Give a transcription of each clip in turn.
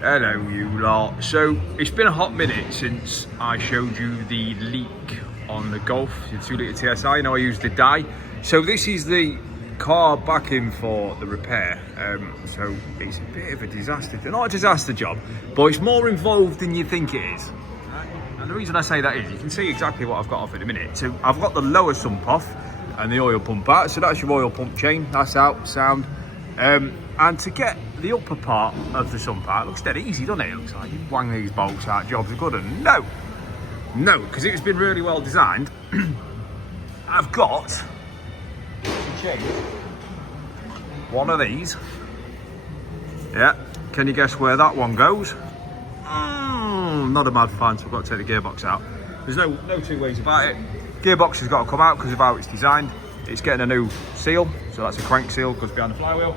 Hello you lot. So it's been a hot minute since I showed you the leak on the Golf, the 2 litre TSI. You know I used the dye. So this is the car backing for the repair. So it's a bit of a disaster. Not a disaster job, but it's more involved than you think it is. And the reason I say that is you can see exactly what I've got off in a minute. So I've got the lower sump off and the oil pump out. So that's your oil pump chain. That's out, sound. And to get the upper part of the sump out, looks dead easy, doesn't it? It looks like you wang these bolts out, jobs are good. And no, because it's been really well designed. I've got to change one of these. Yeah, can you guess where that one goes? Not a mad fan, so I've got to take the gearbox out. There's no two ways about it. Gearbox has got to come out because of how it's designed. It's getting a new seal, so that's a crank seal, goes behind the flywheel.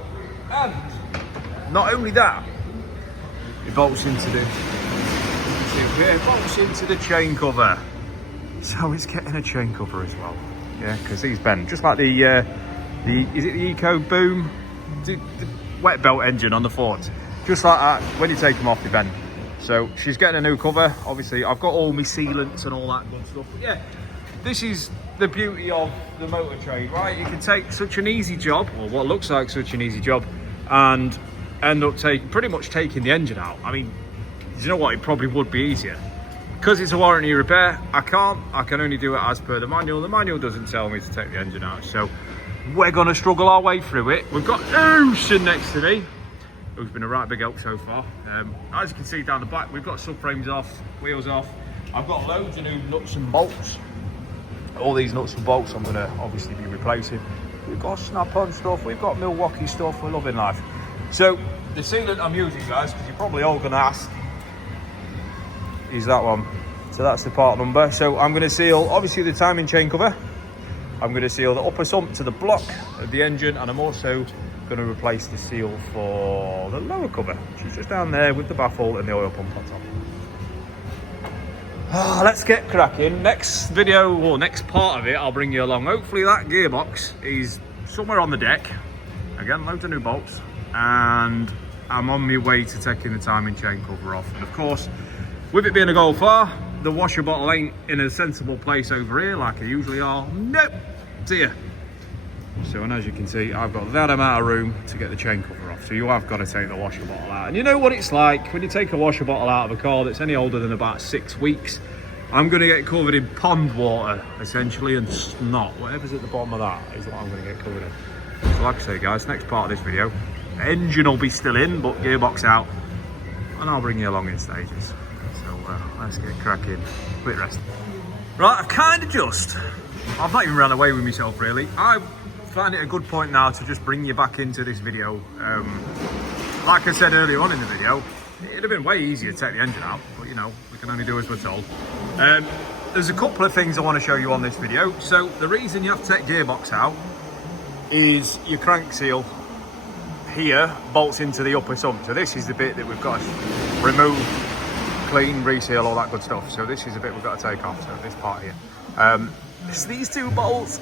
And not only that, it bolts into the chain cover. So it's getting a chain cover as well. Yeah, because these bend just like the is it the Eco Boom, the wet belt engine on the Fords, just like that. When you take them off, they bend. So she's getting a new cover. Obviously, I've got all my sealants and all that good stuff. But yeah, this is the beauty of the motor trade, right? You can take such an easy job, or what looks like such an easy job, and end up pretty much taking the engine out. I mean, you know what? It probably would be easier. Because it's a warranty repair, I can only do it as per the manual. The manual doesn't tell me to take the engine out, so we're going to struggle our way through it. We've got Ocean next to me, who's been a right big help so far. As you can see down the back, we've got subframes off, wheels off. I've got loads of new nuts and bolts. All these nuts and bolts I'm going to obviously be replacing. We've got snap-on stuff, we've got Milwaukee stuff, we're loving life. So the sealant I'm using, guys, because you're probably all going to ask, is that one. So that's the part number. So I'm going to seal obviously the timing chain cover. I'm going to seal the upper sump to the block of the engine, and I'm also going to replace the seal for the lower cover, which is just down there with the baffle and the oil pump on top. Let's get cracking. Next video, or next part of it, I'll bring you along. Hopefully that gearbox is somewhere on the deck. Again, loads of new bolts, and I'm on my way to taking the timing chain cover off. And of course, with it being a Golf R, the washer bottle ain't in a sensible place over here like I usually are. Nope, see ya. So, and as you can see, I've got that amount of room to get the chain cover off. So you have got to take the washer bottle out. And you know what it's like when you take a washer bottle out of a car that's any older than about 6 weeks. I'm going to get covered in pond water, essentially, and snot. Whatever's at the bottom of that is what I'm going to get covered in. So like I say, guys, next part of this video, engine will be still in, but gearbox out. And I'll bring you along in stages. So let's get cracking. Quick rest. Right, I've not even ran away with myself, really. I find it a good point now to just bring you back into this video. Like I said earlier on in the video, it'd have been way easier to take the engine out, but you know, we can only do as we're told. There's a couple of things I want to show you on this video. So the reason you have to take gearbox out is your crank seal here bolts into the upper sump. So this is the bit that we've got to remove, clean, reseal, all that good stuff. So this is the bit we've got to take off, so this part here. It's these two bolts.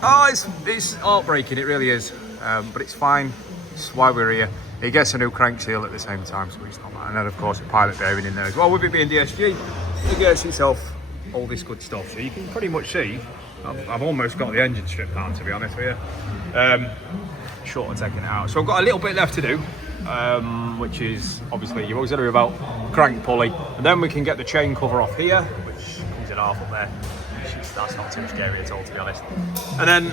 It's heartbreaking, it really is. But it's fine, it's why we're here. It gets a new crank seal at the same time, so it's not bad. And then of course a pilot bearing in there as well. With it being DSG, it gets itself all this good stuff. So you can pretty much see, I've almost got the engine stripped down, to be honest with you. Short of taking it out. So I've got a little bit left to do, which is obviously your auxiliary about crank pulley, and then we can get the chain cover off here, which comes in half up there. That's not too scary at all, to be honest. And then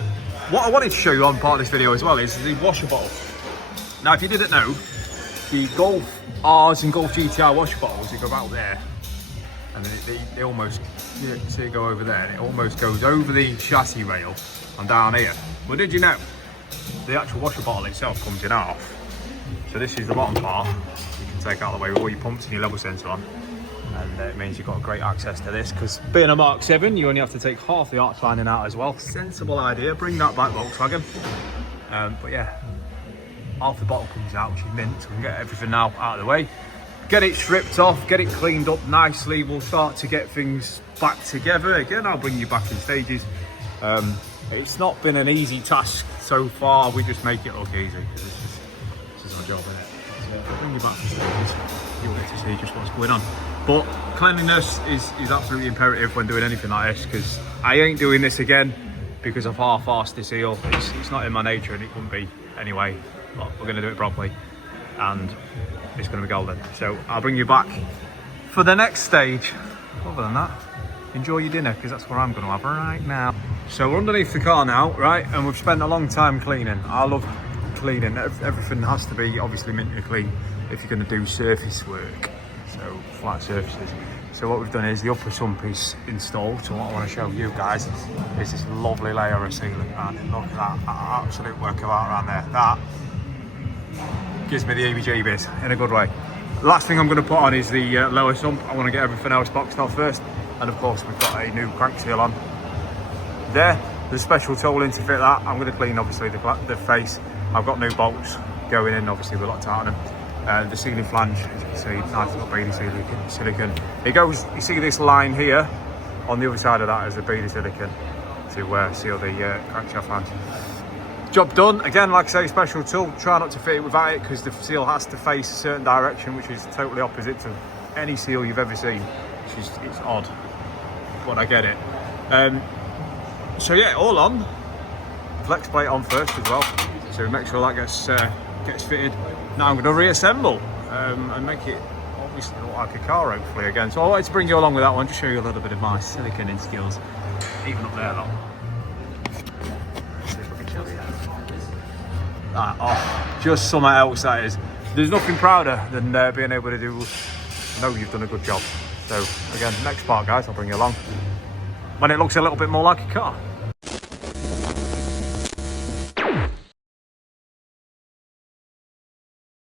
what I wanted to show you on part of this video as well is the washer bottle. Now, if you didn't know, the Golf R's and Golf GTI washer bottles, they go out there, and then they almost, you see it go over there, and it almost goes over the chassis rail and down here. Well, did you know the actual washer bottle itself comes in half? So this is the bottom part. You can take out of the way with all your pumps and your level sensor on. And it means you've got great access to this, because being a Mark 7, you only have to take half the arch lining out as well. Sensible idea, bring that back, Volkswagen. But yeah, half the bottle comes out, which is mint, so we can get everything now out of the way. Get it stripped off, get it cleaned up nicely. We'll start to get things back together. Again, I'll bring you back in stages. It's not been an easy task so far. We just make it look easy, because this is our job, isn't it? So I'll bring you back in stages. you'll get to see just what's going on. But cleanliness is absolutely imperative when doing anything like this, because I ain't doing this again because I've half-arsed the seal. It's not in my nature, and it wouldn't be anyway, but we're going to do it properly and it's going to be golden. So I'll bring you back for the next stage. Other than that, enjoy your dinner, because that's what I'm going to have right now. So we're underneath the car now, right, and we've spent a long time cleaning. I love cleaning. Everything has to be obviously minty clean if you're going to do surface work, so flat surfaces. So what we've done is the upper sump is installed. So what I want to show you guys is this lovely layer of sealant, and look at that absolute work of art around there. That gives me the heebie-jeebies in a good way. Last thing I'm going to put on is the lower sump. I want to get everything else boxed off first, and of course we've got a new crank seal on there. There's a special tool in to fit that. I'm going to clean obviously the face. I've got new bolts going in, obviously with locked out on them. The sealing flange, as you can see, nice little beady silicone. It goes, you see this line here, on the other side of that is a beady silicone to seal the crankshaft flange. Job done. Again, like I say, special tool. Try not to fit it without it, because the seal has to face a certain direction, which is totally opposite to any seal you've ever seen. It's odd, but I get it. So yeah, all on. Flex plate on first as well, so make sure that gets fitted. Now I'm going to reassemble and make it obviously look like a car, hopefully, again. So I wanted to bring you along with that one, just show you a little bit of my siliconing skills, even up there, though. Let's see if I can show you. Oh, just something else, that is. There's nothing prouder than being able to know you've done a good job. So again, next part, guys, I'll bring you along when it looks a little bit more like a car.